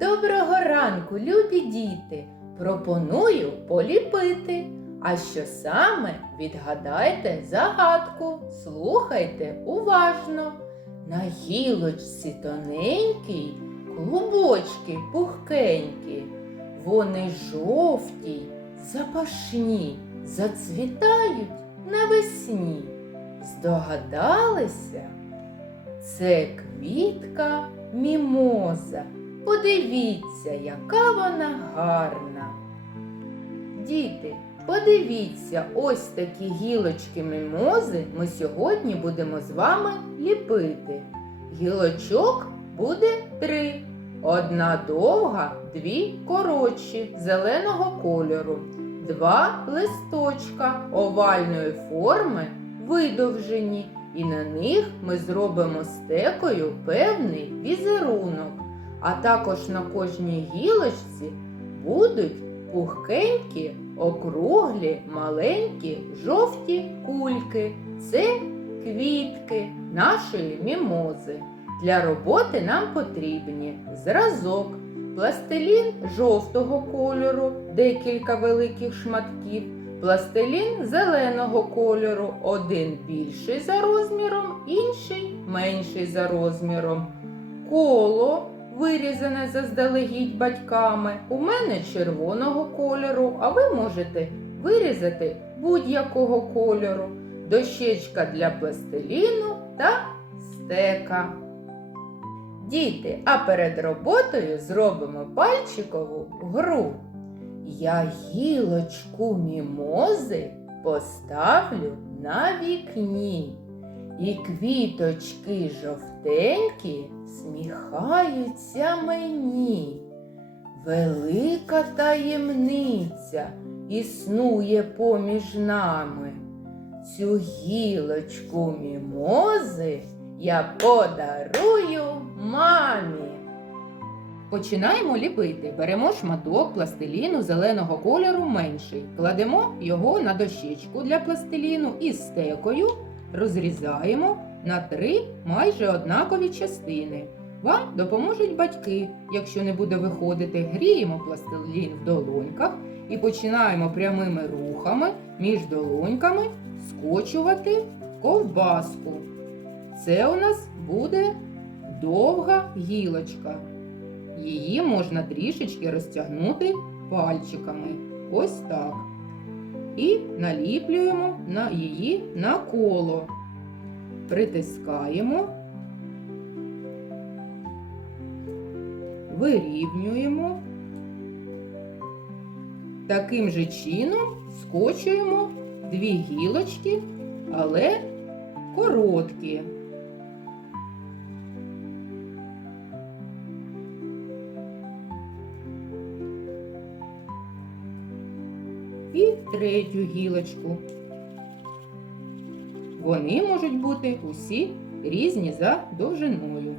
Доброго ранку, любі діти! Пропоную поліпити. А що саме відгадайте загадку, слухайте уважно. На гілочці тоненькій, клубочки пухкенькі, вони жовті, запашні, зацвітають навесні. Здогадалися? Це квітка мімоза. Подивіться, яка вона гарна. Діти, подивіться, ось такі гілочки мімози ми сьогодні будемо з вами ліпити. Гілочок буде три. Одна довга, дві коротші, зеленого кольору, два листочка овальної форми видовжені, і на них ми зробимо стекою певний візерунок. А також на кожній гілочці будуть пухкенькі, округлі, маленькі жовті кульки. Це квітки нашої мімози. Для роботи нам потрібні зразок, пластилін жовтого кольору, декілька великих шматків, пластилін зеленого кольору, один більший за розміром, інший менший за розміром. Коло вирізане заздалегідь батьками. У мене червоного кольору, а ви можете вирізати будь-якого кольору, дощечка для пластиліну та стека. Діти, а перед роботою зробимо пальчикову гру. Я гілочку мімози поставлю на вікні. І квіточки жовтенькі сміхаються мені. Велика таємниця існує поміж нами. Цю гілочку мімози я подарую мамі. Починаємо ліпити. Беремо шматок пластиліну зеленого кольору менший. Кладемо його на дощечку для пластиліну і стекою розрізаємо на три майже однакові частини. Вам допоможуть батьки. Якщо не буде виходити, гріємо пластилін в долоньках і починаємо прямими рухами між долоньками скочувати ковбаску. Це у нас буде довга гілочка. Її можна трішечки розтягнути пальчиками. Ось так. І наліплюємо на її на коло. Притискаємо, вирівнюємо. Таким же чином скочуємо дві гілочки, але короткі. і третю гілочку. Вони можуть бути усі різні за довжиною.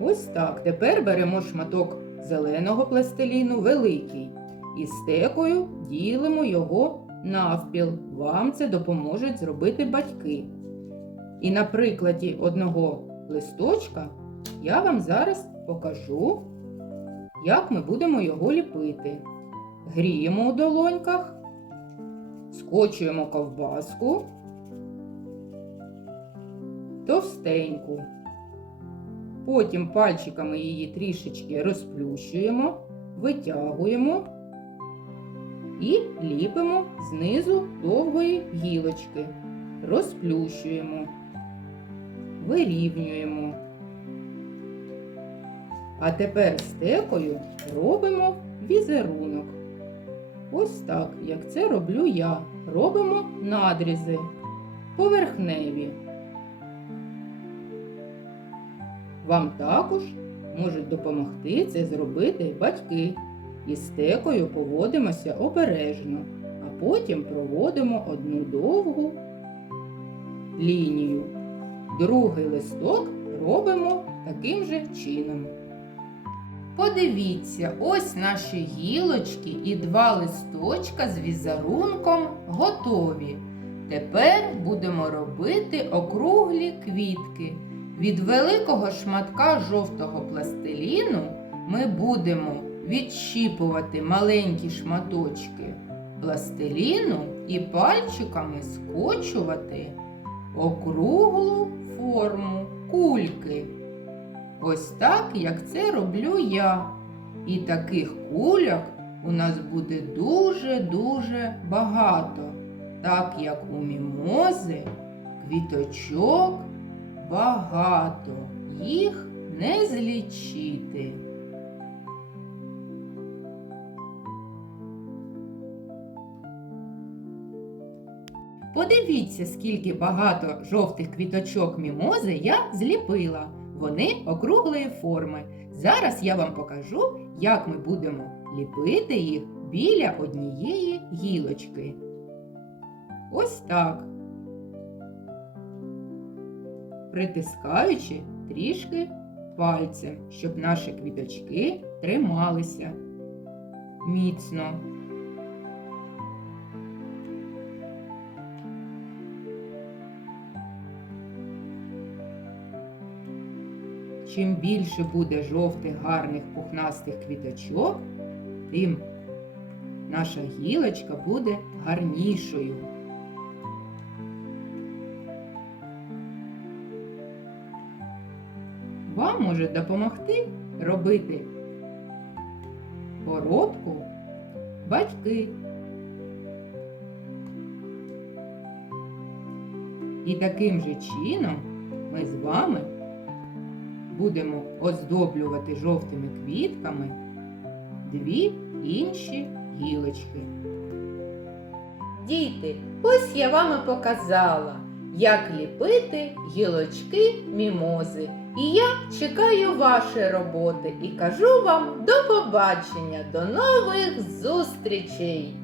Ось так. Тепер беремо шматок зеленого пластиліну великий і стекою ділимо його навпіл. Вам це допоможуть зробити батьки. І на прикладі одного листочка я вам зараз покажу, як ми будемо його ліпити. Гріємо у долоньках, скочуємо ковбаску, товстеньку. Потім пальчиками її трішечки розплющуємо, витягуємо і ліпимо знизу довгої гілочки. Розплющуємо вирівнюємо. А тепер стекою робимо візерунок. Ось так, як це роблю я. Робимо надрізи поверхневі. Вам також можуть допомогти це зробити батьки. І стекою поводимося обережно, а потім проводимо одну довгу лінію. Другий листок робимо таким же чином. Подивіться, ось наші гілочки і два листочка з візерунком готові. Тепер будемо робити округлі квітки. Від великого шматка жовтого пластиліну ми будемо відщіпувати маленькі шматочки пластиліну і пальчиками скочувати округлу форму кульки. Ось так, як це роблю я. І таких кульок у нас буде дуже-дуже багато, так як у мімози квіточок багато, їх не злічити. Подивіться, скільки багато жовтих квіточок мімози я зліпила. Вони округлої форми. Зараз я вам покажу, як ми будемо ліпити їх біля однієї гілочки. Ось так. Притискаючи трішки пальцем, щоб наші квіточки трималися міцно. Чим більше буде жовтих гарних пухнастих квіточок, тим наша гілочка буде гарнішою. Вам може допомогти робити коробку батьки. І таким же чином ми з вами будемо оздоблювати жовтими квітками дві інші гілочки. Діти, ось я вам і показала, як ліпити гілочки мімози. І я чекаю вашої роботи і кажу вам до побачення, до нових зустрічей!